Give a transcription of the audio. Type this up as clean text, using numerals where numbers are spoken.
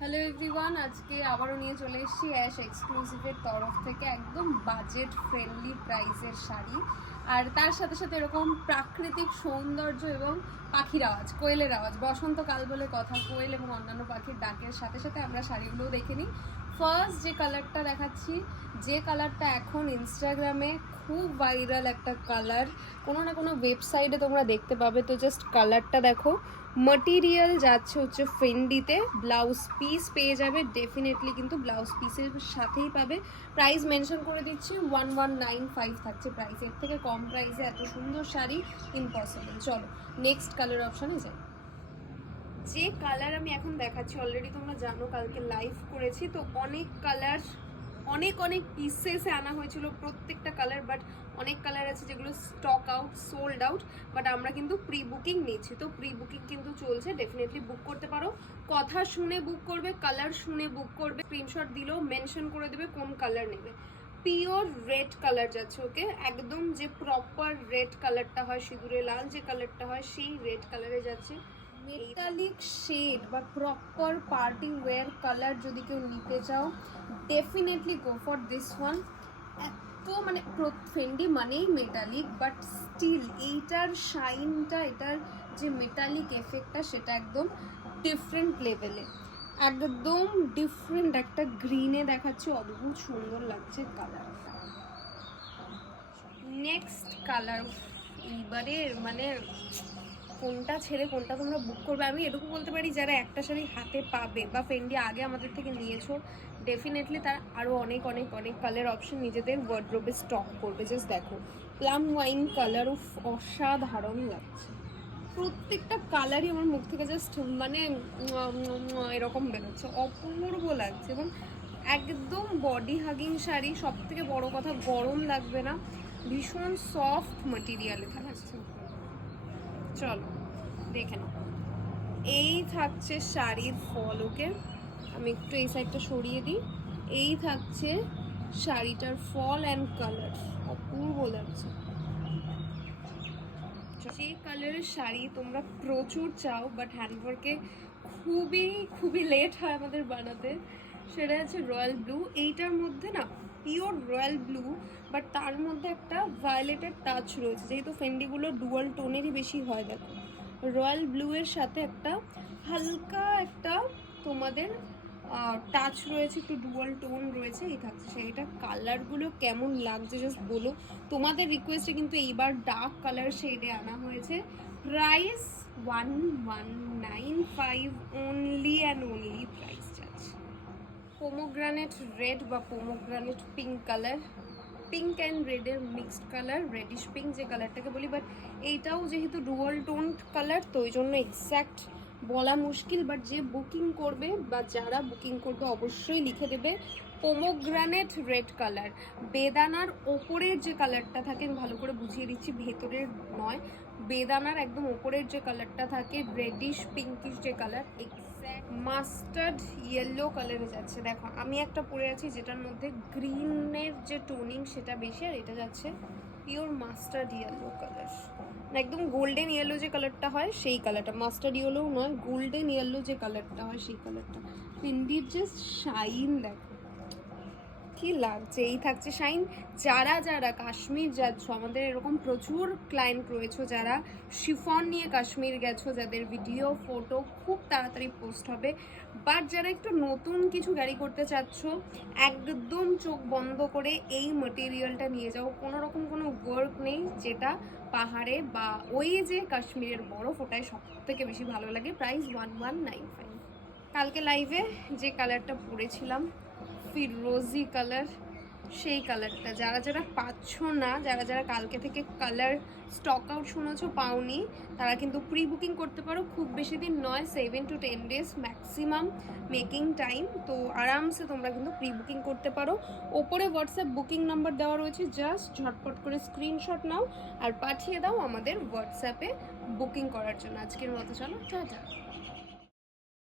Hello everyone, আজকে আবারও নিয়ে চলে এসেছি অ্যাশ এক্সক্লুসিভের তরফ থেকে একদম বাজেট ফ্রেন্ডলি প্রাইসের শাড়ি। আর তার সাথে সাথে এরকম প্রাকৃতিক সৌন্দর্য এবং পাখির আওয়াজ, কোয়েলের আওয়াজ, বসন্তকাল বলে কথা, কোয়েল এবং অন্যান্য পাখির ডাকের সাথে সাথে আমরা শাড়িগুলোও দেখে নিই। ফার্স্ট যে কালারটা দেখাচ্ছি, যে কালারটা এখন ইনস্টাগ্রামে খুব ভাইরাল একটা কালার, কোনো না কোনো ওয়েবসাইটে তোমরা দেখতে পাবে। তো জাস্ট কালারটা দেখো। মাটেরিয়াল যাচ্ছে হচ্ছে ফেন্ডিতে, ব্লাউজ পিস পেয়ে যাবে ডেফিনেটলি, কিন্তু ব্লাউজ পিসের সাথেই পাবে। প্রাইস মেনশন করে দিচ্ছি 1195 থাকছে প্রাইস। এর থেকে কম প্রাইসে এত সুন্দর শাড়ি ইম্পসিবল। চলো নেক্সট কালার অপশানে যাই। যে কালার আমি এখন দেখাচ্ছি অলরেডি তোমরা জানো, কালকে লাইভ করেছি, তো অনেক কালার অনেক পিসেসে আনা হয়েছিল প্রত্যেকটা কালার, বাট অনেক কালার আছে যেগুলো stock out, sold out, but আমরা কিন্তু প্রি বুকিং নিচ্ছি। তো প্রি বুকিং কিন্তু চলছে, ডেফিনেটলি বুক করতে পারো। কথা শুনে বুক করবে, কালার শুনে বুক করবে, স্ক্রিনশট দিলেও মেনশন করে দেবে কোন কালার নেবে। পিওর রেড কালার যাচ্ছে, ওকে, একদম যে প্রপার রেড কালারটা হয়, সিঁদুরে লাল যে কালারটা হয় সেই রেড কালারে যাচ্ছে। মেটালিক শেড বা প্রপার পার্টি ওয়্যার কালার যদি কেউ নিতে চাও, definitely go for this one. এত মানে ফেন্ডি মানেই মেটালিক, বাট স্টিল এইটার শাইনটা, এটার যে মেটালিক এফেক্টটা সেটা একদম ডিফারেন্ট লেভেলে, একদম ডিফারেন্ট একটা গ্রিনে দেখাচ্ছে, অদ্ভুত সুন্দর লাগছে কালারটা। নেক্সট কালার, এইবারে মানে কোনটা ছেড়ে কোনটা তোমরা বুক করবে। আমি এটুকু বলতে পারি, যারা একটা শাড়ি হাতে পাবে বা ফেন্ডি আগে আমাদের থেকে নিয়েছো, ডেফিনেটলি তার আরও অনেক কালার অপশন নিজেদের ওয়ার্ড্রোবে স্টক করবে। জাস্ট দেখো, প্লাম ওয়াইন কালার, অসাধারণ লাগছে। প্রত্যেকটা কালারই আমার মুখ থেকে জাস্ট মানে এরকম বেরোচ্ছে, অপূর্ব লাগছে এবং একদম বডি হাগিং শাড়ি। সব থেকে বড় কথা, গরম লাগবে না, ভীষণ সফট মেটেরিয়ালে থাকছে। চলো দেখে নাও, এই থাকছে শাড়ির ফল। ওকে, আমি একটু এই সাইডটা সরিয়ে দিই। এই থাকছে শাড়িটার ফল অ্যান্ড কালার, অপূর্ব লাগছে। যে কালারের শাড়ি তোমরা প্রচুর চাও, বাট হ্যান্ডওয়ার্কে খুবই লেট হয় আমাদের বানাতে, সেটা হচ্ছে রয়্যাল ব্লু। এইটার মধ্যে না পিওর রয়্যাল ব্লু, বাট তার মধ্যে একটা ভায়োলেটের টাচ রয়েছে, যেহেতু ফেন্ডিগুলো ডুয়াল টোনেরই বেশি হয়। দেখো, রয়্যাল ব্লু এর সাথে একটা হালকা একটা তোমাদের টাচ রয়েছে, একটু ডুয়াল টোন রয়েছে। এই থাকছে সেইটা। কালারগুলো কেমন লাগছে জাস্ট বলো। তোমাদের রিকোয়েস্টে কিন্তু এইবার ডার্ক কালার শেডে আনা হয়েছে। Price 1195 only and only price যাচ্ছে। পোমোগ্রানেট রেড বা pomegranate pink colour, pink and রেডের মিক্সড কালার, রেডিশ পিঙ্ক যে কালারটাকে বলি, বাট এইটাও যেহেতু ডুয়াল টোন কালার, তো ওই জন্য এক্স্যাক্ট বলা মুশকিল। বাট যে বুকিং করবে বা যারা বুকিং করবে অবশ্যই লিখে দেবে পোমোগ্রানেট রেড কালার। বেদানার ওপরের যে কালারটা থাকে, আমি ভালো করে বুঝিয়ে দিচ্ছি, ভেতরের নয়, বেদানার একদম ওপরের যে কালারটা থাকে, রেডিশ পিঙ্কিশ যে কালার, এক্স্যাক্ট মাস্টার্ড ইয়েলো কালারে যাচ্ছে। দেখো, আমি একটা পরে আছি যেটার মধ্যে গ্রিনের যে টোনিং সেটা বেশি, আর এটা যাচ্ছে পিওর মাস্টার্ড ইয়েলো কালার, একদম গোল্ডেন ইয়েলো যে কালারটা হয় সেই কালারটা, মাস্টার্ড ইয়েলোও নয়, গোল্ডেন ইয়েলো যে কালারটা হয় সেই কালারটা। ফেন্ডির জাস্ট শাইন দেখো কি লাগছে। এই থাকছে শাইন। যারা যারা কাশ্মীর যাচ্ছ, আমাদের এরকম প্রচুর ক্লায়েন্ট রয়েছে যারা শিফন নিয়ে কাশ্মীর গেছো, যাদের ভিডিও ফটো খুব তাড়াতাড়ি পোস্ট হবে, বাট যারা একটু নতুন কিছু ক্যারি করতে চাচ্ছ, একদম চোখ বন্ধ করে এই মেটেরিয়ালটা নিয়ে যাও। কোনো রকম কোনো ওয়ার্ক নেই, যেটা পাহাড়ে বা ওই যে কাশ্মীরের বরফ, ওটাই সব থেকে বেশি ভালো লাগে। প্রাইস 1195। কালকে লাইভে যে কালারটা পরেছিলাম, ফিরোজি কালার, সেই কালারটা যারা যারা পাচ্ছ না, যারা যারা কালকে থেকে কালার স্টক আউট শুনেছো পাওনি, তারা কিন্তু প্রি বুকিং করতে পারো। খুব বেশি দিন নয়, 7 to 10 days maximum making time. তো আরামসে তোমরা কিন্তু প্রি বুকিং করতে পারো। ওপরে হোয়াটসঅ্যাপ বুকিং নাম্বার দেওয়া রয়েছে, জাস্ট ঝটপট করে স্ক্রিনশট নাও আর পাঠিয়ে দাও আমাদের হোয়াটসঅ্যাপে বুকিং করার জন্য। আজকের মতো চলো টাটা।